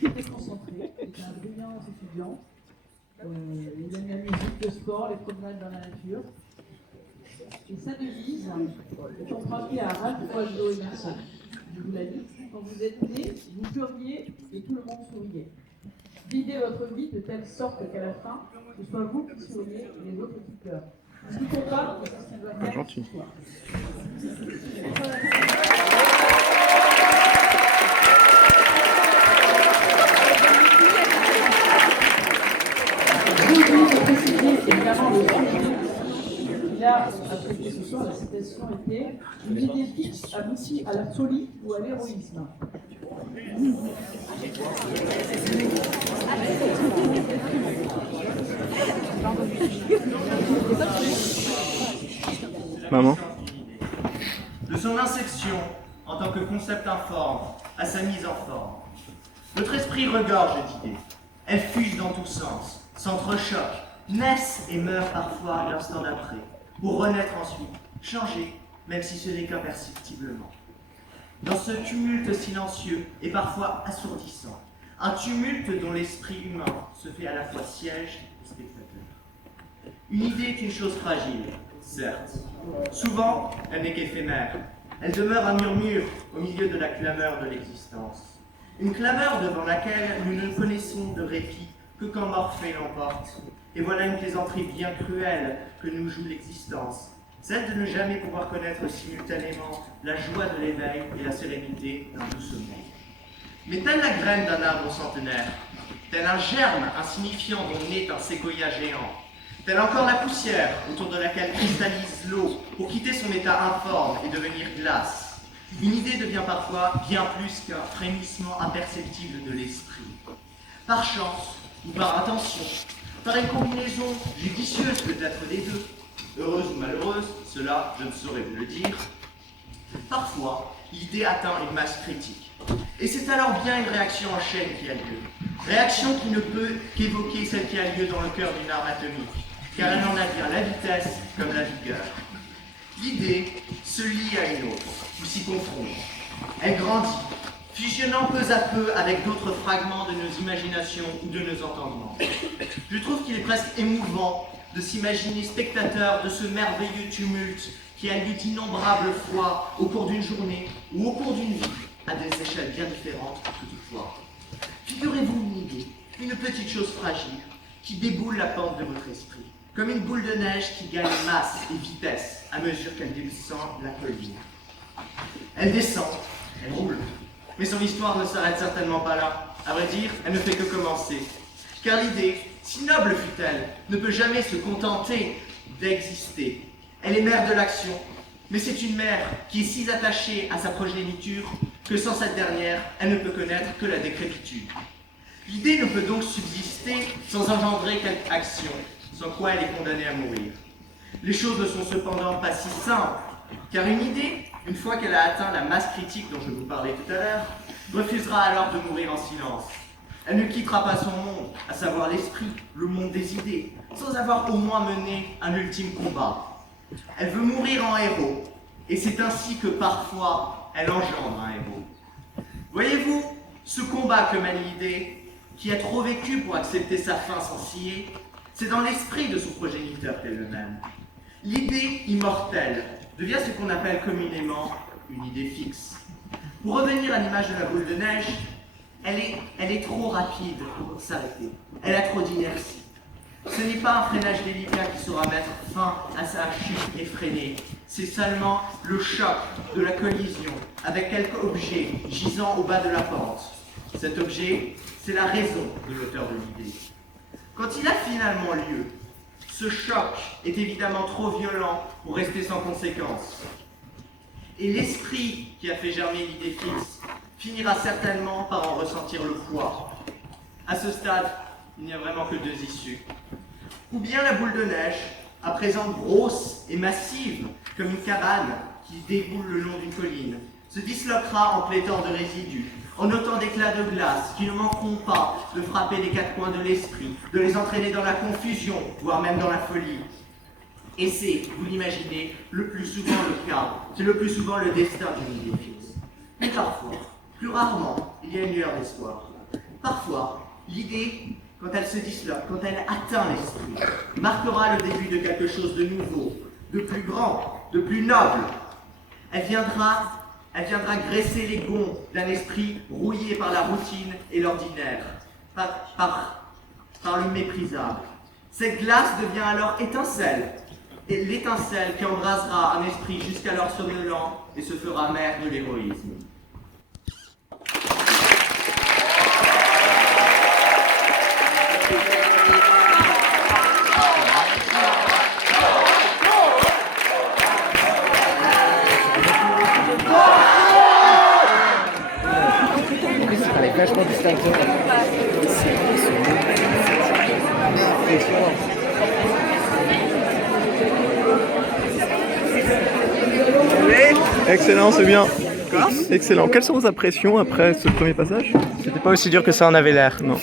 très concentré, c'est un brillant étudiant. Il aime la musique, le sport, les promenades dans la nature. Et sa devise est empruntée à Ralph Waldo Emerson. Je vous l'ai dit, quand vous êtes né, vous pleuriez et tout le monde souriait. Vivez votre vie de telle sorte qu'à la fin, ce soit vous qui souriez et les autres qui pleurent. Ce qui compte pas, c'est ce qui doit faire ce soir. Évidemment, le sujet qu'il a traité ce soir, la citation était « Une idée fixe aboutit à la folie ou à l'héroïsme ». Maman. De son inception en tant que concept informe à sa mise en forme, notre esprit regorge d'idées. Elles fusent dans tous sens, s'entrechoquent, naissent et meurent parfois l'instant d'après, pour renaître ensuite, changer, même si ce n'est qu'imperceptiblement. Dans ce tumulte silencieux et parfois assourdissant, un tumulte dont l'esprit humain se fait à la fois siège et spectateur. Une idée est une chose fragile, certes. Souvent, elle n'est qu'éphémère. Elle demeure un murmure au milieu de la clameur de l'existence. Une clameur devant laquelle nous ne connaissons de répit que quand Morphée l'emporte. Et voilà une plaisanterie bien cruelle que nous joue l'existence, celle de ne jamais pouvoir connaître simultanément la joie de l'éveil et la sérénité d'un doux sommeil. Mais telle la graine d'un arbre centenaire, tel un germe insignifiant dont naît un séquoia géant, telle encore la poussière autour de laquelle cristallise l'eau pour quitter son état informe et devenir glace, une idée devient parfois bien plus qu'un frémissement imperceptible de l'esprit. Par chance ou par intention, par une combinaison judicieuse peut-être des deux, heureuse ou malheureuse, cela je ne saurais vous le dire, parfois l'idée atteint une masse critique. Et c'est alors bien une réaction en chaîne qui a lieu. Réaction qui ne peut qu'évoquer celle qui a lieu dans le cœur d'une arme atomique, car elle en a bien la vitesse comme la vigueur. L'idée se lie à une autre, ou s'y confronte. Elle grandit, fusionnant peu à peu avec d'autres fragments de nos imaginations ou de nos entendements. Je trouve qu'il est presque émouvant de s'imaginer spectateur de ce merveilleux tumulte qui a lieu d'innombrables fois au cours d'une journée ou au cours d'une vie, à des échelles bien différentes toutefois. Figurez-vous une idée, une petite chose fragile, qui déboule la pente de votre esprit, comme une boule de neige qui gagne masse et vitesse à mesure qu'elle descend la colline. Elle descend, elle roule, mais son histoire ne s'arrête certainement pas là. À vrai dire, elle ne fait que commencer. Car l'idée, si noble fut-elle, ne peut jamais se contenter d'exister. Elle est mère de l'action, mais c'est une mère qui est si attachée à sa progéniture que sans cette dernière, elle ne peut connaître que la décrépitude. L'idée ne peut donc subsister sans engendrer quelque action, sans quoi elle est condamnée à mourir. Les choses ne sont cependant pas si simples, car une idée, une fois qu'elle a atteint la masse critique dont je vous parlais tout à l'heure, refusera alors de mourir en silence. Elle ne quittera pas son monde, à savoir l'esprit, le monde des idées, sans avoir au moins mené un ultime combat. Elle veut mourir en héros, et c'est ainsi que parfois elle engendre un héros. Voyez-vous, ce combat que mène l'idée, qui a trop vécu pour accepter sa fin sans scier, c'est dans l'esprit de son progéniteur qu'elle le mène. L'idée immortelle devient ce qu'on appelle communément une idée fixe. Pour revenir à l'image de la boule de neige, elle est trop rapide pour s'arrêter. Elle a trop d'inertie. Ce n'est pas un freinage délicat qui saura mettre fin à sa chute effrénée. C'est seulement le choc de la collision avec quelque objet gisant au bas de la pente. Cet objet, c'est la raison de l'auteur de l'idée. Quand il a finalement lieu, ce choc est évidemment trop violent pour rester sans conséquence. Et l'esprit qui a fait germer l'idée fixe finira certainement par en ressentir le poids. À ce stade, il n'y a vraiment que deux issues. Ou bien la boule de neige, à présent grosse et massive, comme une cabane qui déboule le long d'une colline, se disloquera en pléthore de résidus, en autant d'éclats de glace qui ne manqueront pas de frapper les quatre coins de l'esprit, de les entraîner dans la confusion, voire même dans la folie. Et c'est, vous l'imaginez, le plus souvent le cas, c'est le plus souvent le destin d'une idée fixe. Mais parfois, plus rarement, il y a une lueur d'espoir. Parfois, l'idée, quand elle se disloque, quand elle atteint l'esprit, marquera le début de quelque chose de nouveau, de plus grand, de plus noble. Elle viendra graisser les gonds d'un esprit rouillé par la routine et l'ordinaire, par le méprisable. Cette glace devient alors étincelle, et l'étincelle qui embrasera un esprit jusqu'alors somnolent et se fera mère de l'héroïsme. Elle est vachement distinctive. Excellent, c'est bien. Excellent. Quelles sont vos impressions après ce premier passage? C'était pas aussi dur que ça en avait l'air. Non.